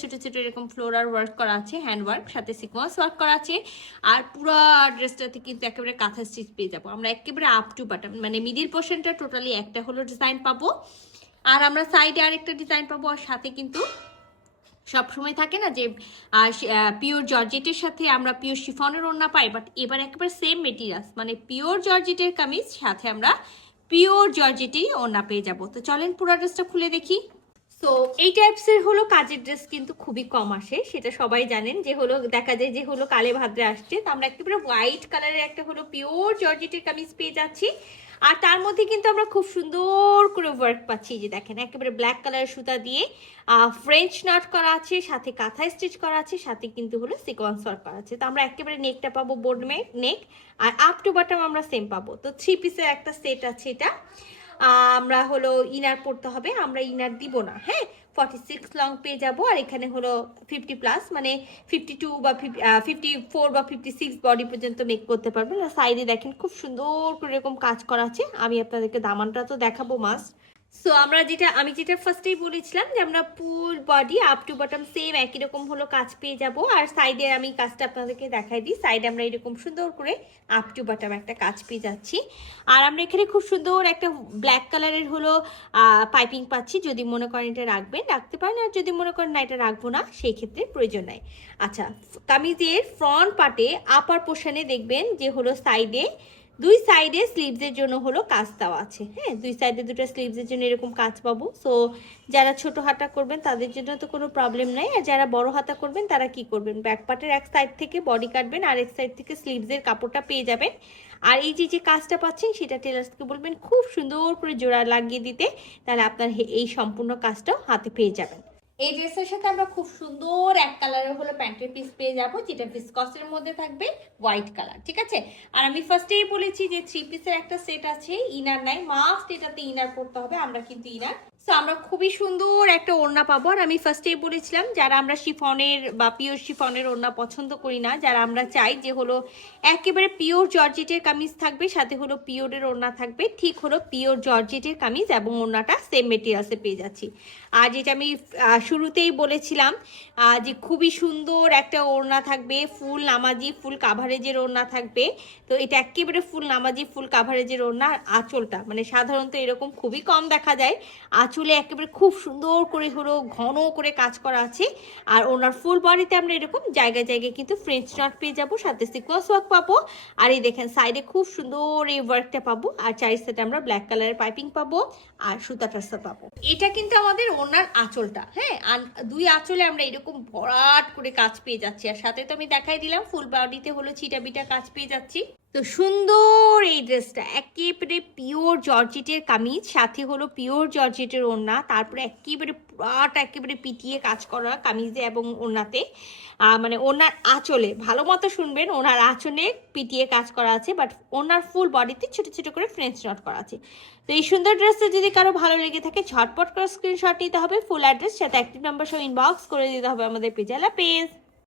ছোট ছোট এরকম ফ্লোরাল ওয়ার্ক করা আছে, হ্যান্ড ওয়ার্ক, সাথে সিকোয়েন্স ওয়ার্ক করা আছে। আর পুরো ড্রেসটাতে কিন্তু একেবারে কাঁথা স্টিচ পেয়ে যাবো আমরা, একেবারে আপ টু বাটন, মানে মিডিল পোর্শনটা টোটালি একটা হলো ডিজাইন পাবো, আর আমরা সাইডে আরেকটা ডিজাইন পাবো। আর সাথে কিন্তু সবসময় থাকে না যে পিওর জর্জেটের সাথে আমরা পিওর শিফনের ওড়না পাই, বাট এবার একেবারে সেম মেটেরিয়ালস, মানে পিওর জর্জেটের কামিজ সাথে আমরা পিওর জর্জেটেরই ওড়না পেয়ে যাব। তো চলেন পুরো ড্রেসটা খুলে দেখি। সো এই টাইপসের হলো কাজের ড্রেস কিন্তু খুবই কম আসে, সেটা সবাই জানেন, যে হলো দেখা যায় যে হলো কালে ভাদ্রে আসছে। তো আমরা একেবারে হোয়াইট কালারের একটা হলো পিওর জর্জেটের কামিজ পেয়ে যাচ্ছি, আর তার মধ্যে কিন্তু আমরা খুব সুন্দর করে ওয়ার্ক পাচ্ছি। যে দেখেন একেবারে ব্ল্যাক কালারের সুতা দিয়ে ফ্রেঞ্চ নট করা আছে, সাথে কাঁথা স্টিচ করা আছে, সাথে কিন্তু হলো সিকোয়েন্স ওয়ার্ক করা আছে। তো আমরা একেবারে নেকটা পাবো বোর্ড নেক, আর আপ টু বটম আমরা সেম পাবো। তো 3 পিসের একটা সেট আছে এটা। আমরা হলো ইনার পড়তে হবে, আমরা ইনার দিব না, হ্যাঁ। 46 লং পেয়ে যাবো, আর এখানে হলো 50+, মানে 52 বা 54 বা 56 বডি পর্যন্ত মেক করতে পারবেন। আর সাইডে দেখেন খুব সুন্দর করে এরকম কাজ করা আছে। আমি আপনাদেরকে দামানটা তো দেখাবো মাস্ট। সো আমি যেটা ফার্স্টেই বলেছিলাম যে আমরা full body up to bottom same একই রকম হলো কাজ পেয়ে যাব। আর সাইডে আমি কাজটা আপনাদেরকে দেখাই দিই। সাইডে আমরা এরকম সুন্দর করে আপ টু বটম একটা কাজ পেয়ে যাচ্ছি। আর আমরা এখানে খুব সুন্দর একটা ব্ল্যাক কালারের হলো পাইপিং পাচ্ছি। যদি মনে করেন এটা রাখবেন রাখতে পারেন, আর যদি মনে করেন না এটা রাখবো না, সেই ক্ষেত্রে প্রয়োজন নাই। আচ্ছা, কামিজের ফ্রন্ট পার্টে আপার পোর্শনে দেখবেন যে হলো সাইডে দুই সাইডে স্লিভসের জন্য হলো কাজ দেওয়া আছে, হ্যাঁ। দুই সাইডে দুটো স্লিভসের জন্য এরকম কাজ পাবো। সো যারা ছোট হাতা করবেন তাদের জন্য তো কোনো প্রবলেম নাই। আর যারা বড় হাতা করবেন তারা কি করবেন, ব্যাক পার্টের এক সাইড থেকে বডি কাটবেন, আর এক সাইড থেকে স্লিভসের কাপড়টা পেয়ে যাবেন। আর এই যে কাজটা পাচ্ছেন সেটা টেলার্সকে বলবেন খুব সুন্দর করে জোড়া লাগিয়ে দিতে, তাহলে আপনার এই সম্পূর্ণ কাজটাও হাতে পেয়ে যাবেন। এই ড্রেসের সাথে আমরা খুব সুন্দর এক কালারের হলো প্যান্টের পিস পেয়ে যাবো, যেটা ভিসকসের মধ্যে থাকবে হোয়াইট কালার, ঠিক আছে। আর আমি ফার্স্টেই বলেছি যে 3 পিসের একটা সেট আছে, ইনার নাই, মাস্ট এটাতে ইনার পড়তে হবে, আমরা কিন্তু ইনার। সো আমরা খুবই সুন্দর একটা ওড়না পাবো। আর আমি ফার্স্টেই বলেছিলাম যারা আমরা শিফনের বা পিওর শিফনের ওড়না পছন্দ করি না, যারা আমরা চাই যে হলো একেবারে পিওর জর্জেটের কামিজ থাকবে, সাথে হলো পিওরের ওড়না থাকবে, ঠিক হলো পিওর জর্জেটের কামিজ এবং ওড়নাটা সেম মেটেরিয়ালসে পেয়ে যাচ্ছি। আর যেটা আমি শুরুতেই বলেছিলাম যে খুবই সুন্দর একটা ওড়না থাকবে, ফুল নামাজি ফুল কাভারেজের ওড়না থাকবে। তো এটা একেবারে ফুল নামাজি ফুল কাভারেজের ওড়না। আঁচলটা মানে সাধারণত এরকম খুবই কম দেখা যায়, আঁচলে একেবারে খুব সুন্দর করে হলো ঘন করে কাজ করা আছে। আর ওনার ফুল বডিতে আমরা এরকম জায়গায় জায়গায় কিন্তু ফ্রেঞ্চ নট পেয়ে যাবো, সাথে সিকোয়েন্স ওয়ার্ক পাবো। আর এই দেখেন সাইডে খুব সুন্দর এই ওয়ার্কটা পাবো, আর চারি সাইডে আমরা ব্ল্যাক কালারের পাইপিং পাবো, আর সুতা টাসা পাবো। এটা কিন্তু আমাদের ওনার আঁচলটা, হ্যাঁ। আর দুই আঁচলে আমরা এরকম ভরাট করে কাজ পেয়ে যাচ্ছি, আর সাথে তো আমি দেখাই দিলাম ফুল বডিতে হলো ছিটা বিটা কাজ পেয়ে যাচ্ছি। তো সুন্দর এই ড্রেসটা একেবারে পিওর জর্জেটের কামিজ, সাথে হলো পিওর জর্জেটের ওড়না, তারপরে একেবারে পুরাটা একেবারে পিটিয়ে কাজ করা কামিজে এবং ওড়নাতে, মানে ওনার আঁচলে ভালো মতো শুনবেন, ওনার আঁচলে পিটিয়ে কাজ করা আছে, বাট ওনার ফুল বডিতে ছোট ছোট করে ফ্রেঞ্চ নট করা আছে। তো এই সুন্দর ড্রেসটা যদি কারো ভালো লেগে থাকে ঝটপট করে স্ক্রিনশট নিতে হবে, ফুল অ্যাড্রেস সাথে অ্যাক্টিভ নাম্বার সহ ইনবক্স করে দিতে হবে আমাদের পেজে। আল্লাহ হাফেজ।